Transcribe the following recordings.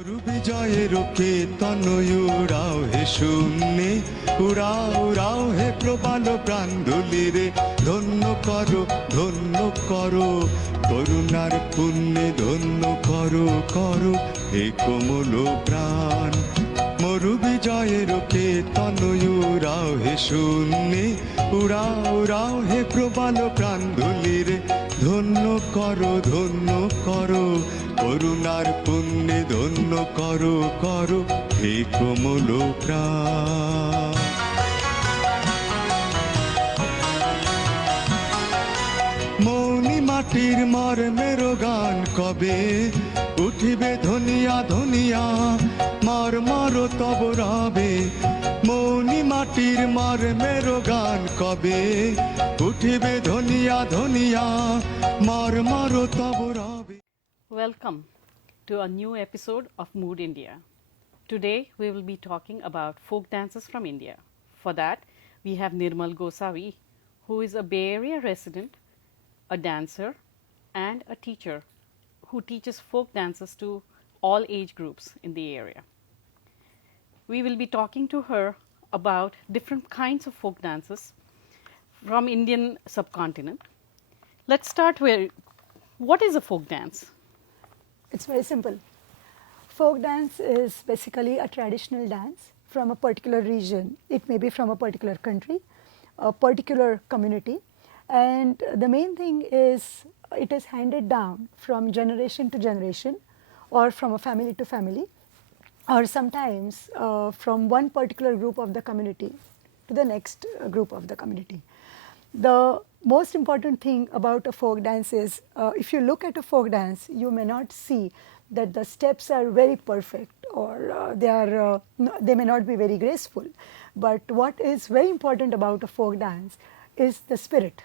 মরু বিজয়ের কেতন উড়াও হে শূন্যে, উড়াও উড়াও হে প্রবাল প্রাণধুলি রে, ধন্য করো করুণার পুণ্যে ধন্য করো হে কোমল প্রাণ। মরু বিজয়ের কেতন উড়াও হে শূন্যে, উড়াও উড়াও হে প্রবাল প্রাণধুলি রে, ধন্য করো করুণার পুণ্যে ধন্য করো হে কোমল প্রাণ। মৌনি মাটির মর্মের গান কবে উঠিবে ধনিয়া ধনিয়া, মর্মর তব রবে। মৌনি মাটির মর্মের গান কবে উঠিবে ধনিয়া ধনিয়া, মর্মর তব রবে। Welcome to a new episode of Mood India. Today we will be talking about folk dances from India. For that, we have Nirmal Gosavi, who is a Bay Area resident, a dancer, and a teacher who teaches folk dances to all age groups in the area. We will be talking to her about different kinds of folk dances from Indian subcontinent. Let's start with what is a folk dance? It's very simple. Folk dance is basically a traditional dance from a particular region. It may be from a particular country, a particular community, and the main thing is it is handed down from generation to generation, or from a family to family, or sometimes from one particular group of the community to the next group of the community. The most important thing about a folk dance is if you look at a folk dance, you may not see that the steps are very perfect, or they may not be very graceful. But what is very important about a folk dance is the spirit,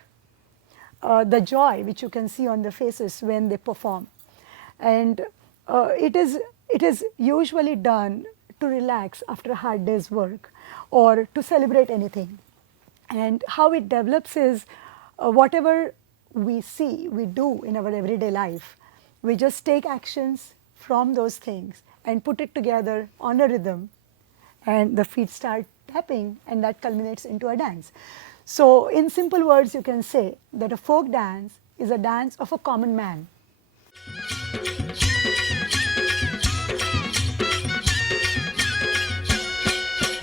the joy which you can see on the faces when they perform. And it is usually done to relax after a hard day's work, or to celebrate anything. And how it develops is whatever we see, we do in our everyday life, we just take actions from those things and put it together on a rhythm, and the feet start tapping, and that culminates into a dance. So in simple words, you can say that a folk dance is a dance of a common man.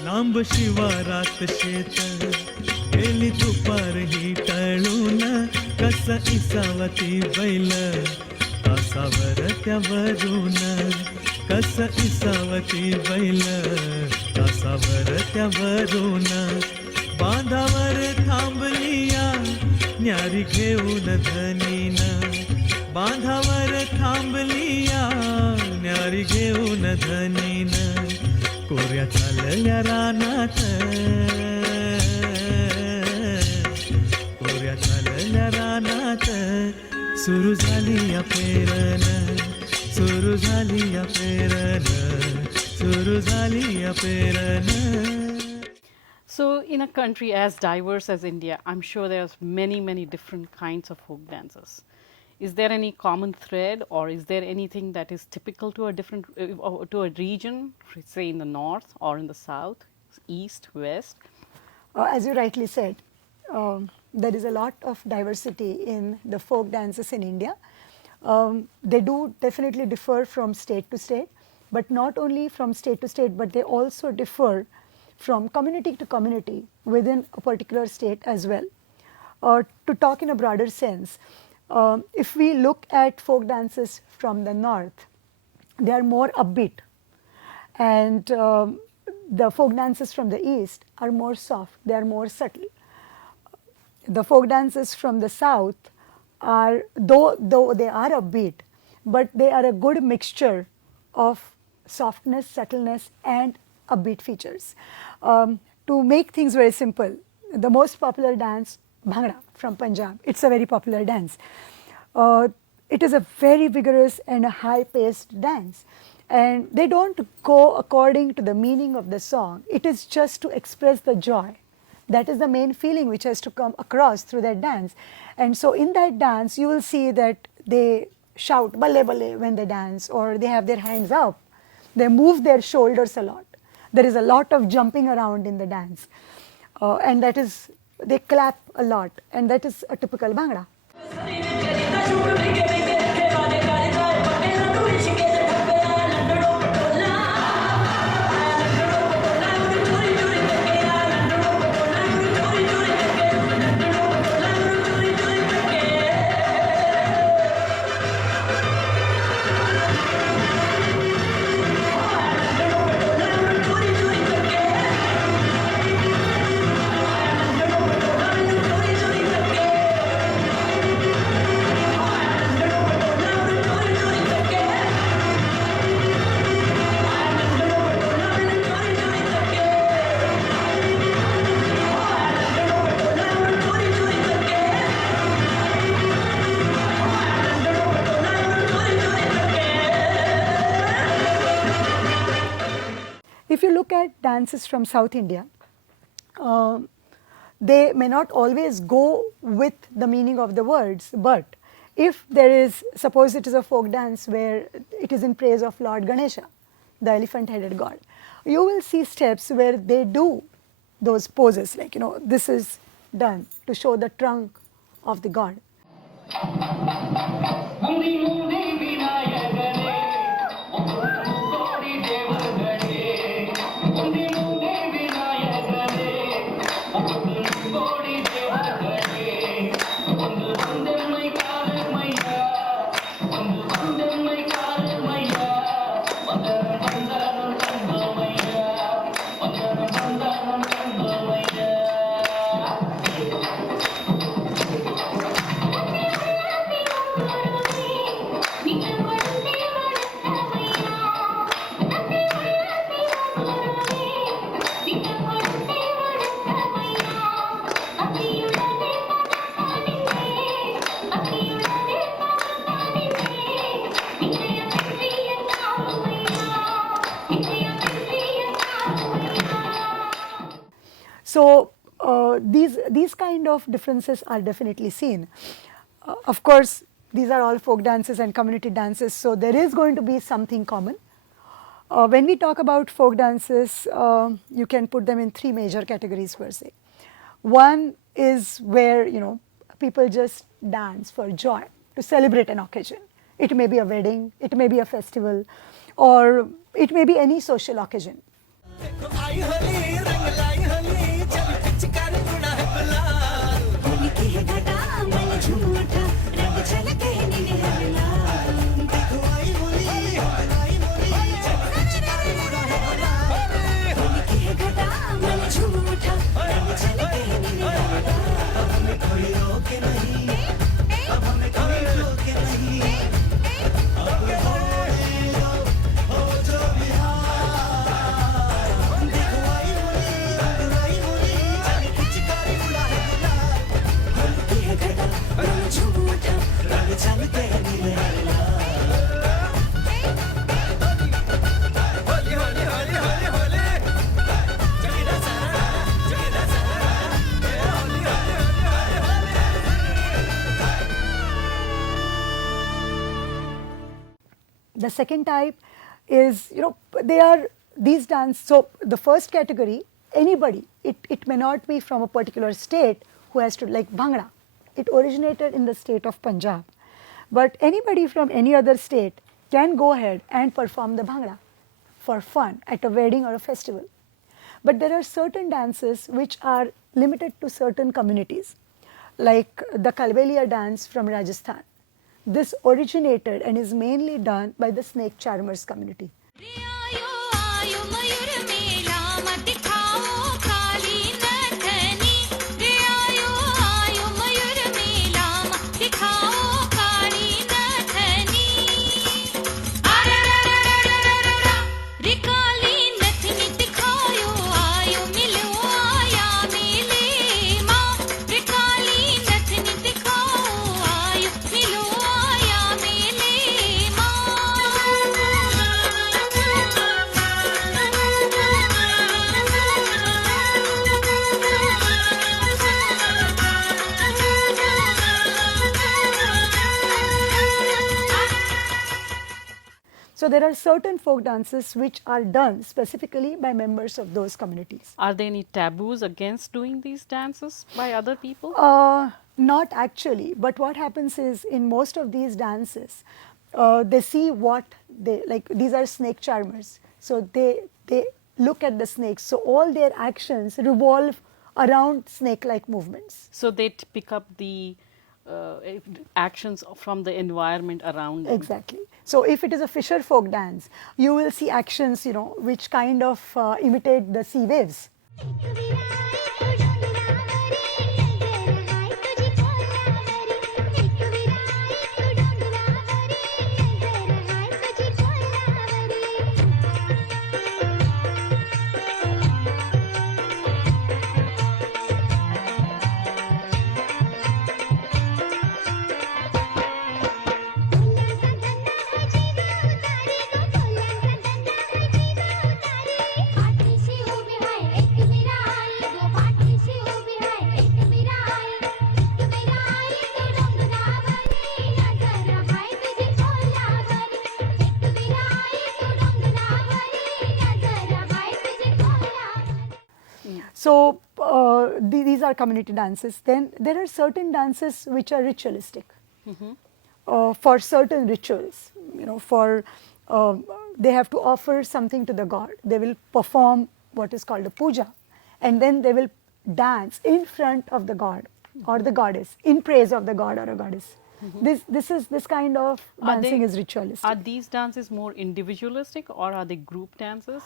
लांब शिवारात शेत गेली दुपार ही टळून, कस इसावती बैल तासावर त्यावरून, कस इसावती बैल तासावर त्यावरून, बांधावर थांबलिया न्यारी घेऊन धनीन, बांधावर थांबलिया न्यारी घेऊन धनीन, कोऱ्या चालल्या रानात, कोऱ्या चालल्या रानात, सुरू झाली या पेरण, सुरू झाली या पेरण, सुरू झाली या पेरण. So, in a country as diverse as India, I'm sure there's many different kinds of folk dances. Is there any common thread, or is there anything that is typical to a different to a region, say in the north or in the south, east, west? As you rightly said, there is a lot of diversity in the folk dances in India. They do definitely differ from state to state, but not only from state to state, but they also differ from community to community within a particular state as well. To talk in a broader sense, if we look at folk dances from the north, they are more upbeat, and the folk dances from the east are more soft, they are more subtle. The folk dances from the south are, though they are upbeat, but they are a good mixture of softness, subtleness, and upbeat features. To make things very simple, the most popular dance, Bhangra from Punjab, it's a very popular dance. It is a very vigorous and a high-paced dance, and they don't go according to the meaning of the song. It is just to express the joy. That is the main feeling which has to come across through that dance. And so in that dance, you will see that they shout balle balle when they dance, or they have their hands up, They move their shoulders a lot. There is a lot of jumping around in the dance. And that is, they clap a lot, and that is a typical Bhangra. If you look at dances from South India, they may not always go with the meaning of the words, but if there is, suppose it is a folk dance where it is in praise of Lord Ganesha, the elephant-headed god, you will see steps where they do those poses, like, this is done to show the trunk of the god. So these kind of differences are definitely seen. Of course, these are all folk dances and community dances, so there is going to be something common. When we talk about folk dances, you can put them in three major categories per se. One is where people just dance for joy, to celebrate an occasion. It may be a wedding, it may be a festival, or it may be any social occasion. The second type is, these dance, so the first category, anybody, it may not be from a particular state who has to, like Bhangra, it originated in the state of Punjab. But anybody from any other state can go ahead and perform the Bhangra for fun at a wedding or a festival. But there are certain dances which are limited to certain communities, like the Kalbelia dance from Rajasthan. This originated and is mainly done by the snake charmers community. So there are certain folk dances which are done specifically by members of those communities. Are there any taboos against doing these dances by other people? Not actually, but what happens is in most of these dances, they see what they like. These are snake charmers, so they look at the snakes. So all their actions revolve around snake-like movements. So they pick up the actions from the environment around them. Exactly. So if it is a fisher folk dance, you will see actions, which kind of imitate the sea waves. So these are community dances. Then there are certain dances which are ritualistic. For certain rituals, they have to offer something to the god. They will perform what is called a puja, and then they will dance in front of the god or the goddess in praise of the god or a goddess. This kind of dancing is ritualistic. Are these dances more individualistic or are they group dances?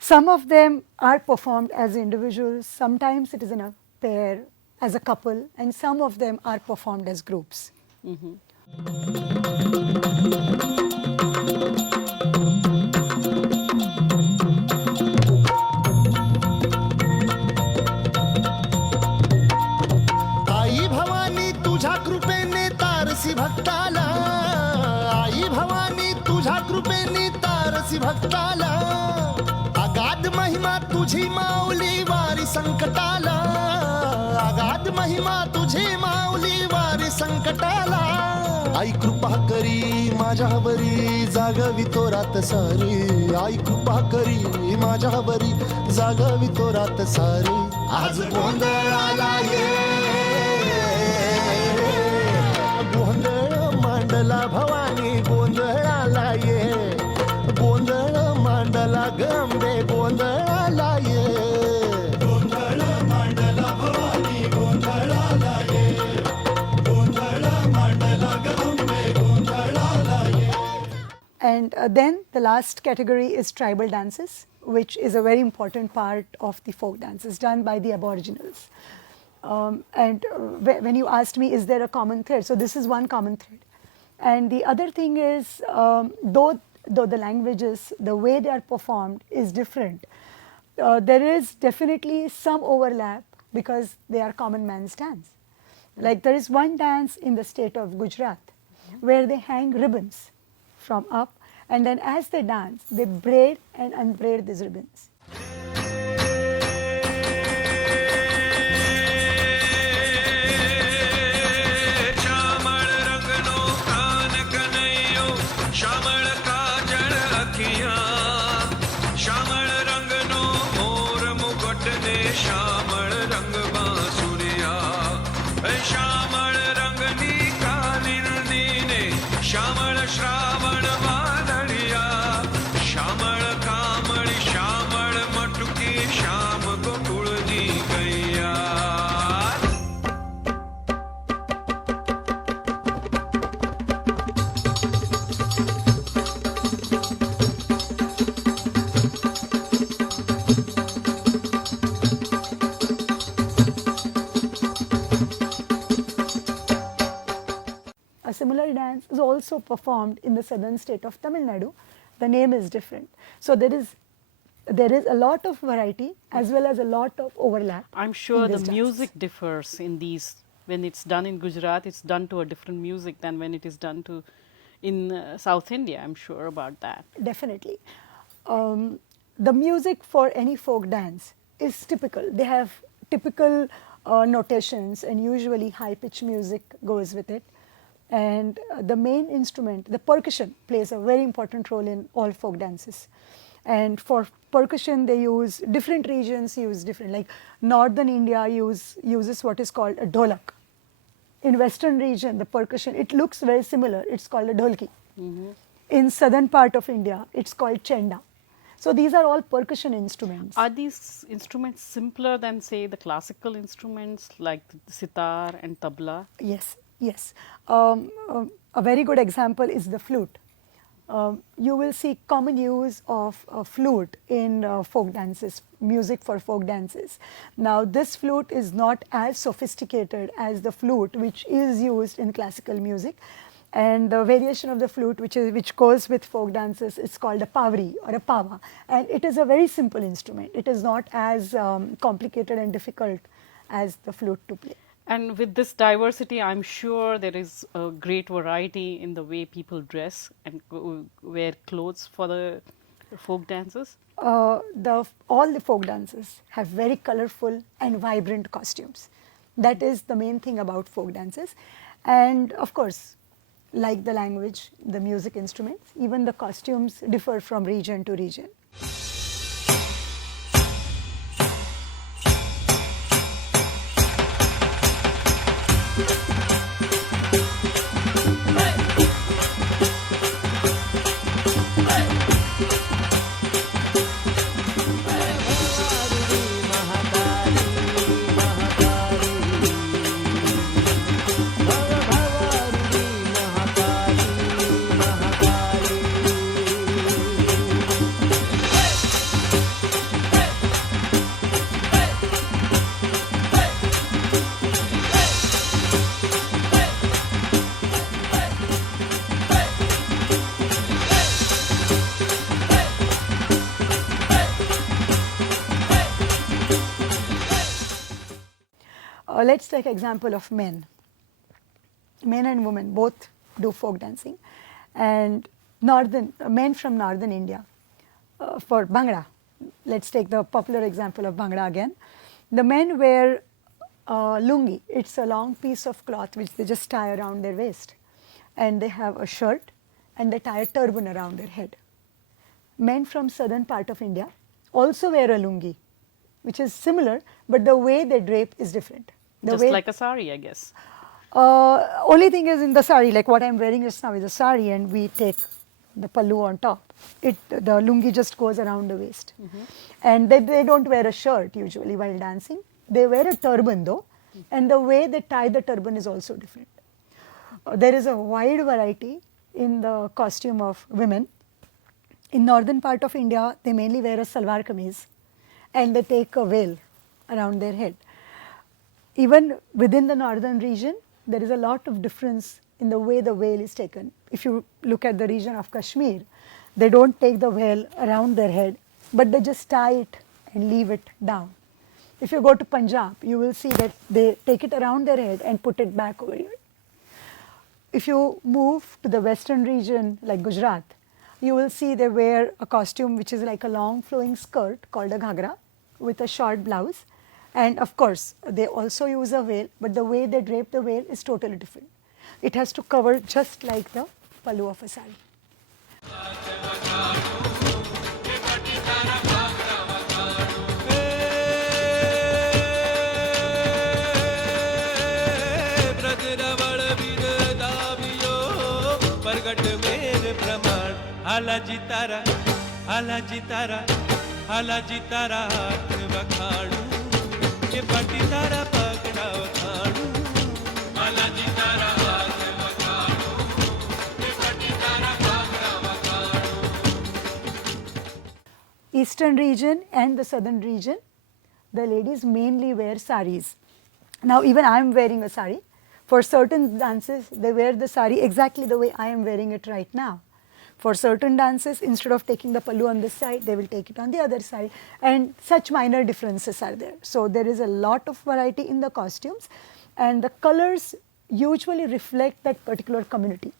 Some of them are performed as individuals, sometimes it is in a pair, as a couple, and some of them are performed as groups. आई भवानी तुझ्या कृपेने तारसी भक्ताला, आई भवानी तुझ्या कृपेने तारसी भक्ताला, अगाध महिमा तुझी माऊली वारी संकटाला, अगाध महिमा तुझी माऊली वारी संकटाला, आई कृपा करी माझ्यावरी जागवी तो रात सारी, आई कृपा करी माझ्यावरी जागवी तो रात सारी, आज गोंधळाला ये गोंधळ मांडला भवानी गोंधळाला ये, गोंधळ मांडला गंबे गोंधळाला ये, गोंधळ मांडला भवानी गोंधळाला ये, गोंधळ मांडला गंबे गोंधळाला ये. And then the last category is tribal dances, which is a very important part of the folk dances done by the aboriginals. When you asked me, is there a common thread? So this is one common thread. And the other thing is, though the languages, the way they are performed is different, there is definitely some overlap because they are common man's dance. Like there is one dance in the state of Gujarat where they hang ribbons from up, and then as they dance, they braid and unbraid these ribbons. A similar dance is also performed in the southern state of Tamil Nadu. The name is different. So there is a lot of variety as well as a lot of overlap. I'm sure in the these dances. music differs in these. When it's done in Gujarat, it's done to a different music than when it is done to in South India. I'm sure about that. Definitely. The music for any folk dance is typical. They have typical notations, and usually high pitch music goes with it. And the main instrument, the percussion, plays a very important role in all folk dances. And for percussion, they use different regions, use different, like northern India uses what is called a dholak. In western region, the percussion, it looks very similar, it's called a dholki. In southern part of India, it's called chenda. So these are all percussion instruments. Are these instruments simpler than, say, the classical instruments like the sitar and tabla? Yes, yes. A very good example is the flute. You will see common use of a flute in folk dances, music for folk dances. Now, this flute is not as sophisticated as the flute which is used in classical music. And the variation of the flute which goes with folk dances is called a pavri or a pava. And it is a very simple instrument. It is not as complicated and difficult as the flute to play. And with this diversity, I'm sure there is a great variety in the way people dress and wear clothes for the folk dances. All the folk dances have very colorful and vibrant costumes. That is the main thing about folk dances. And of course, like the language, the music instruments, even the costumes differ from region to region. Let's take example of men. Men and women both do folk dancing, and men from northern India. For Bhangra, let's take the popular example of Bhangra again. The men wear lungi. It's a long piece of cloth which they just tie around their waist, and they have a shirt and they tie a turban around their head. Men from southern part of India also wear a lungi, which is similar, but the way they drape is different. Just like a sari, I guess. Only thing is in the sari, like what I'm wearing just now is a sari, and we take the pallu on top. The lungi just goes around the waist. And they don't wear a shirt usually while dancing. They wear a turban though, and the way they tie the turban is also different. There is a wide variety in the costume of women. In northern part of India, they mainly wear a salwar kameez, and they take a veil around their head. Even within the northern region, there is a lot of difference in the way the veil is taken. If you look at the region of Kashmir, they don't take the veil around their head, but they just tie it and leave it down. If you go to Punjab, you will see that they take it around their head and put it back over here. If you move to the western region like Gujarat, you will see they wear a costume which is like a long flowing skirt called a ghagra with a short blouse. And of course, they also use a veil, but the way they drape the veil is totally different. It has to cover just like the pallu of a sari. हालाजी तारा हाथ वखाड़ू के पटी तारा पगड़ा उठाड़ू हालाजी तारा हाथ वखाड़ू के पटी तारा पगड़ा उठाड़ू. Eastern region and the southern region, the ladies mainly wear saris. Now even I am wearing a sari. For certain dances, they wear the sari exactly the way I am wearing it right now. For certain dances, instead of taking the pallu on this side, they will take it on the other side, and such minor differences are there. So there is a lot of variety in the costumes, and the colors usually reflect that particular community.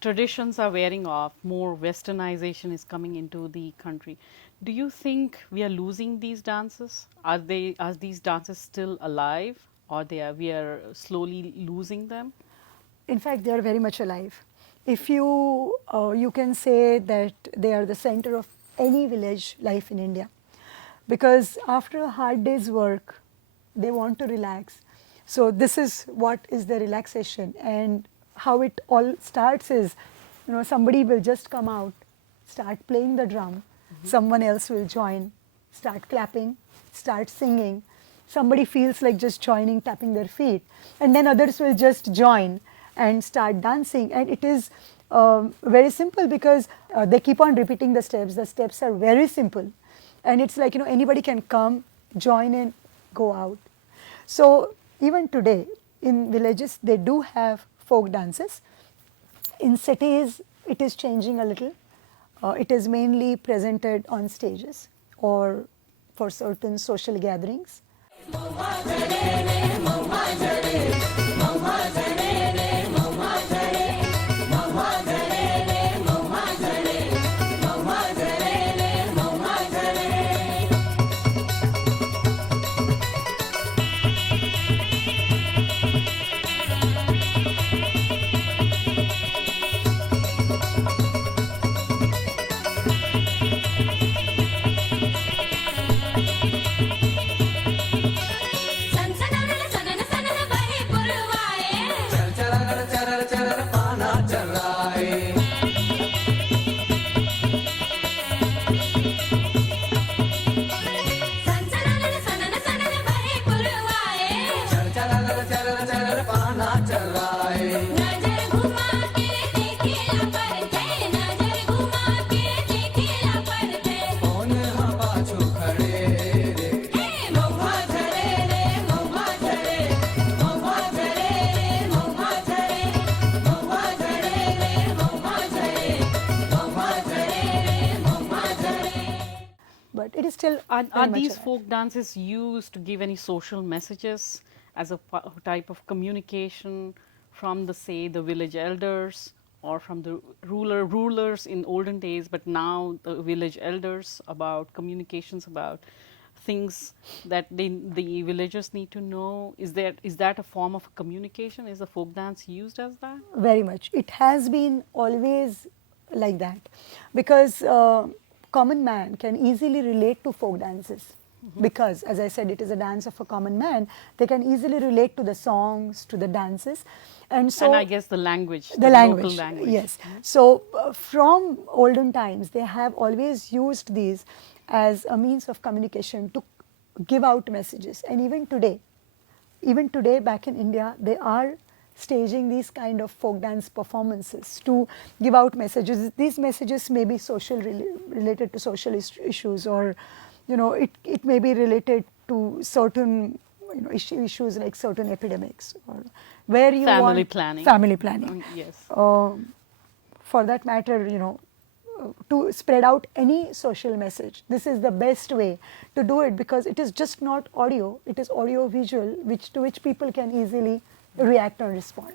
traditions are wearing off, more westernization is coming into the country. Do you think we are losing these dances? Are these dances still alive, or we are slowly losing them? In fact, they are very much alive. If you can say that they are the center of any village life in India, because after a hard day's work, they want to relax. So this is what is the relaxation, and how it all starts is, somebody will just come out, start playing the drum, someone else will join, start clapping, start singing. Somebody feels like just joining, tapping their feet, and then others will just join and start dancing. And it is very simple, because they keep on repeating the steps. The steps are very simple, and it's like, anybody can come, join in, go out. So even today in villages they do have folk dances. In cities it is changing a little. It is mainly presented on stages or for certain social gatherings. But it is still Are very much these alive. folk dances used to give any social messages as a type of communication from the village elders, or from the rulers in olden days, but now the village elders, about communications, about things that the villagers need to know? Is that a form of communication? Is the folk dance used as that? Very much. It has been always like that, because common man can easily relate to folk dances. Because, as I said, it is a dance of a common man. They can easily relate to the songs, to the dances, and so And I guess the language, the local language, language. yes. So from olden times, they have always used these as a means of communication to give out messages. And even today back in India, they are staging these kind of folk dance performances to give out messages. These messages may be related to social issues, or it may be related to certain issues like certain epidemics, or where you Family want planning. family planning. Yes. For that matter, to spread out any social message, this is the best way to do it, because it is just not audio, it is audio visual, to which people can easily react or respond.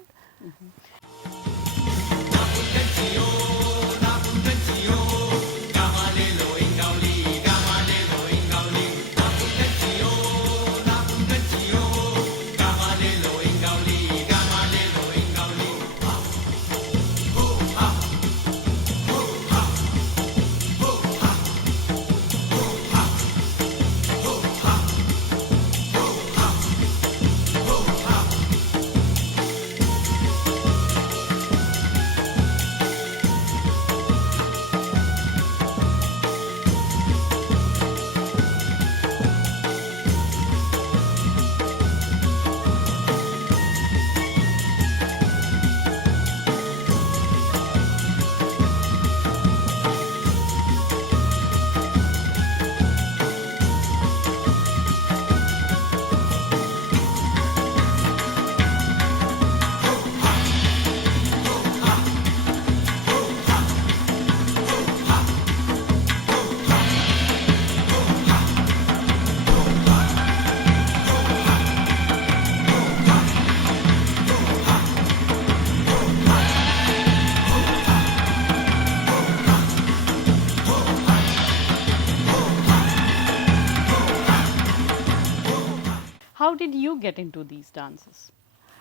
how did you get into these dances?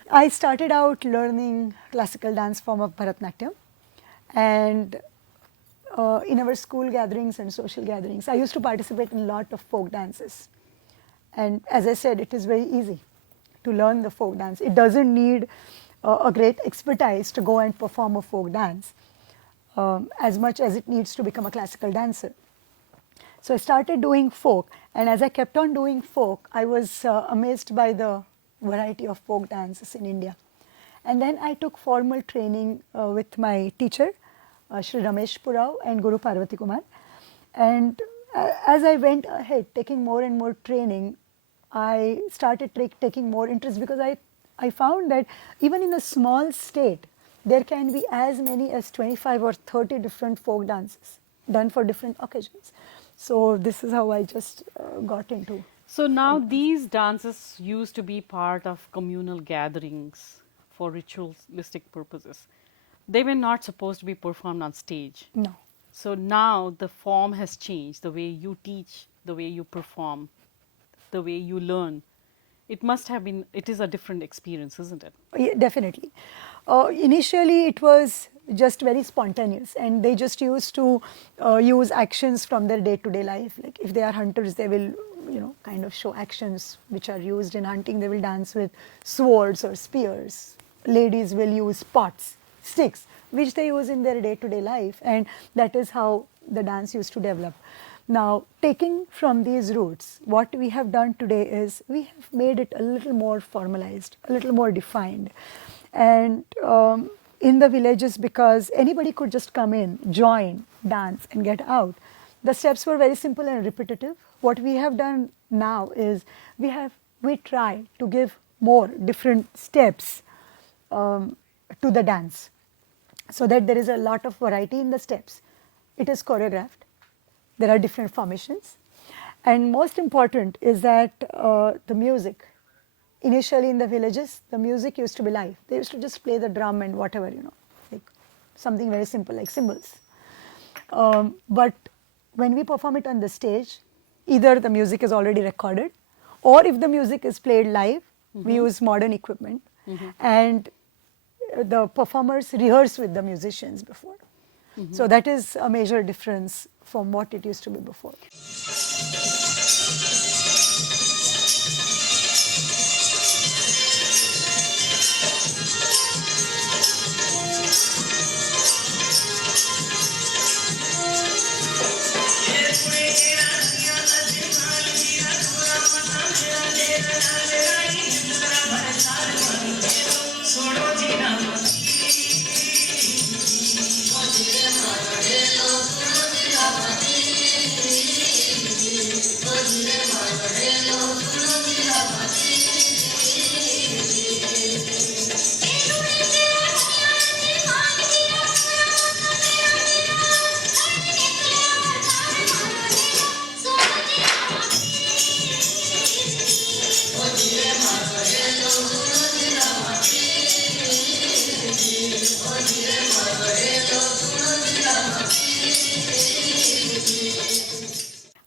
I started out learning classical dance form of Bharatnatyam, and in our school gatherings and social gatherings, I used to participate in a lot of folk dances. And as I said, it is very easy to learn the folk dance. It doesn't need a great expertise to go and perform a folk dance as much as it needs to become a classical dancer. So I started doing folk, and as I kept on doing folk, I was amazed by the variety of folk dances in India. And then I took formal training with my teacher, Shri Ramesh Purao and Guru Parvati Kumar. And as I went ahead, taking more and more training, I started taking more interest, because I found that even in a small state, there can be as many as 25 or 30 different folk dances done for different occasions. So this is how I just got into. So now these dances used to be part of communal gatherings for ritualistic purposes. They were not supposed to be performed on stage. No. So now the form has changed, the way you teach, the way you perform, the way you learn. It must have been, it is a different experience, isn't it? Yeah, definitely. Initially, it was just very spontaneous, and they just used to use actions from their day-to-day life. Like if they are hunters, they will, kind of show actions which are used in hunting. They will dance with swords or spears. Ladies will use pots, sticks, which they use in their day-to-day life, and that is how the dance used to develop. Now, taking from these roots, what we have done today is we have made it a little more formalized, a little more defined. And in the villages, because anybody could just come in, join, dance, and get out, the steps were very simple and repetitive. What we have done now is we try to give more different steps to the dance, so that there is a lot of variety in the steps. It is choreographed. There are different formations. And most important is that the music, initially in the villages, the music used to be live. They used to just play the drum and whatever, like something very simple like cymbals. But when we perform it on the stage, either the music is already recorded, or if the music is played live, we use modern equipment. And the performers rehearse with the musicians before. So that is a major difference from what it used to be before.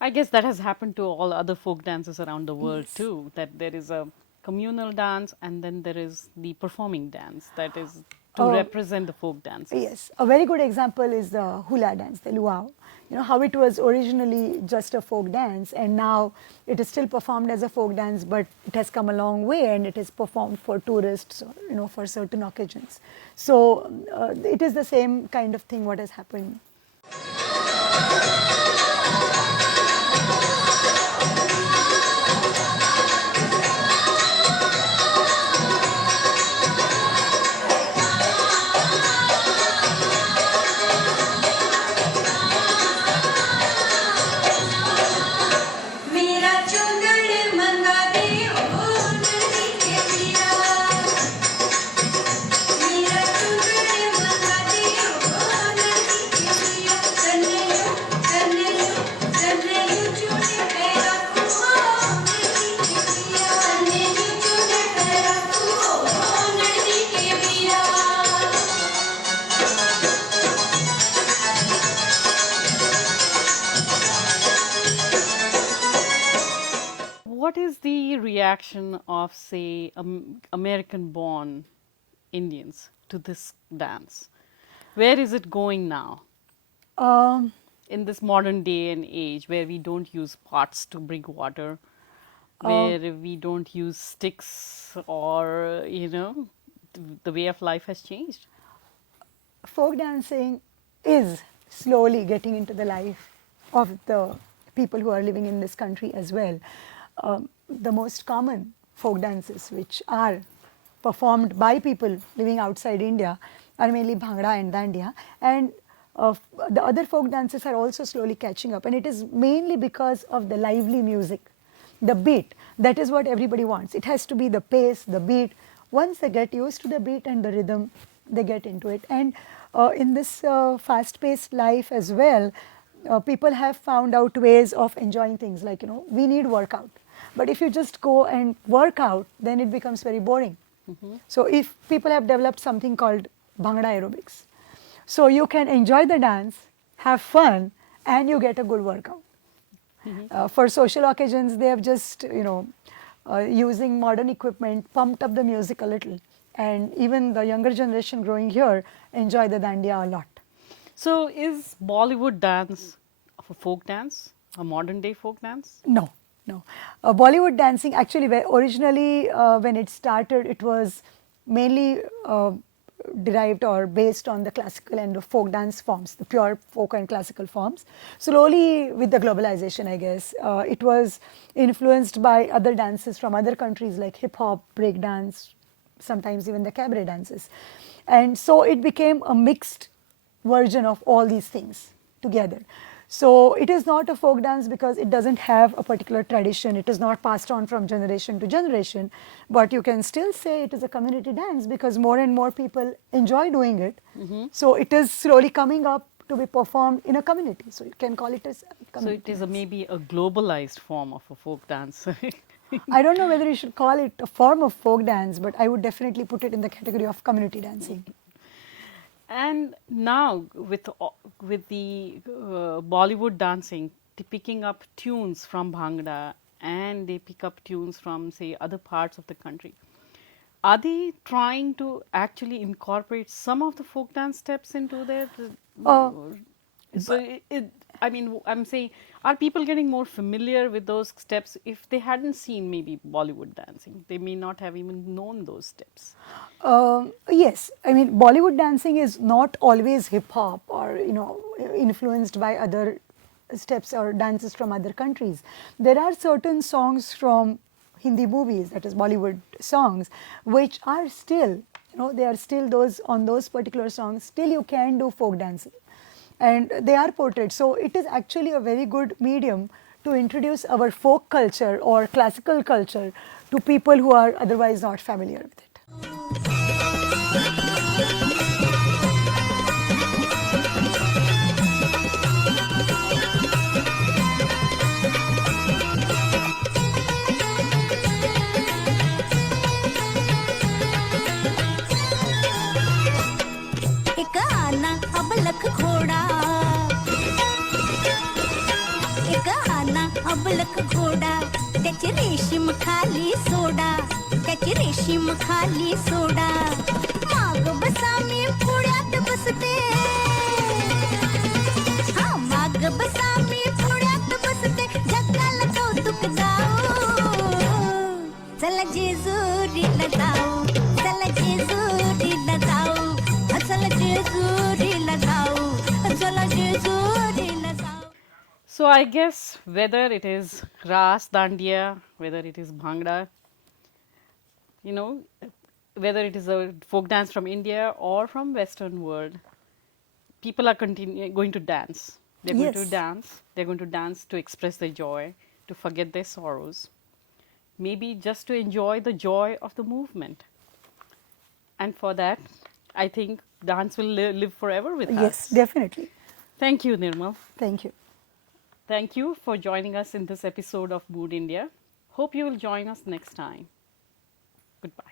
I guess that has happened to all other folk dances around the world too, that there is a communal dance and then there is the performing dance that is to represent the folk dances. Yes, a very good example is the hula dance, the luau. How it was originally just a folk dance, and now it is still performed as a folk dance, but it has come a long way and it is performed for tourists, or, for certain occasions. So it is the same kind of thing what has happened. मेरा चुंदड़ मंगा दे ओ नंदी के पिया मेरा चुंदड़ मंगा दे ओ नंदी के पिया तन्ने what is the reaction of, say, American-born Indians to this dance? Where is it going now Um, in this modern day and age where we don't use pots to bring water, where we don't use sticks, or, the way of life has changed? Folk dancing is slowly getting into the life of the people who are living in this country as well. The most common folk dances which are performed by people living outside India are mainly Bhangra and Dandiya, and the other folk dances are also slowly catching up, and it is mainly because of the lively music, the beat. That is what everybody wants. It has to be the pace, the beat. Once they get used to the beat and the rhythm, they get into it. And in this fast-paced life as well, people have found out ways of enjoying things like, we need workout. But if you just go and work out, then it becomes very boring. So if people have developed something called Bhangra aerobics, so you can enjoy the dance, have fun, and you get a good workout. For social occasions, they have just, using modern equipment, pumped up the music a little. And even the younger generation growing here enjoy the Dandiya a lot. So is Bollywood dance a folk dance, a modern day folk dance? No, no. Bollywood dancing, actually, originally when it started, it was mainly derived or based on the classical and the folk dance forms, the pure folk and classical forms. Slowly, with the globalization, I guess, it was influenced by other dances from other countries like hip hop, break dance, sometimes even the cabaret dances. And so it became a mixed version of all these things together. So it is not a folk dance because it doesn't have a particular tradition. It is not passed on from generation to generation. But you can still say it is a community dance because more and more people enjoy doing it. So it is slowly coming up to be performed in a community. So you can call it as a So community it is dance. maybe a globalized form of a folk dance. I don't know whether you should call it a form of folk dance, but I would definitely put it in the category of community dancing. And now with the Bollywood dancing, picking up tunes from Bhangra, and they pick up tunes from, say, other parts of the country, are they trying to actually incorporate some of the folk dance steps into their? So I mean, I'm saying, are people getting more familiar with those steps? If they hadn't seen maybe Bollywood dancing, they may not have even known those steps. Yes, I mean Bollywood dancing is not always hip hop or influenced by other steps or dances from other countries. There are certain songs from Hindi movies, that is Bollywood songs, which are still, they are still on those particular songs. Still, you can do folk dancing, and they are portrayed. So it is actually a very good medium to introduce our folk culture or classical culture to people who are otherwise not familiar with it. एक आना अब लख घोड़ा, एक आना अब लख घोडा, त्याची रेशीम खाली सोडा, त्याची रेशीम खाली सोडा. माग बसा मी पुण्यात बसते, हा माग बसा मी पुण्यात बसते, जगाला कौतुक दाऊ. चला जेजुरीला जाऊ, चला जेजुरीला जाऊ, चला जेजुरीला जाऊ, चला जेजुरीला जाऊ. So I guess whether it is Ras, Dandiya, whether it is Bhangra, whether it is a folk dance from India or from Western world, people are going to dance. They're going to Yes. dance. They're going to dance to express their joy, to forget their sorrows, maybe just to enjoy the joy of the movement. And for that, I think dance will live forever with us. Yes, definitely. Thank you, Nirmal. Thank you. Thank you for joining us in this episode of Mood India. Hope you will join us next time. Goodbye.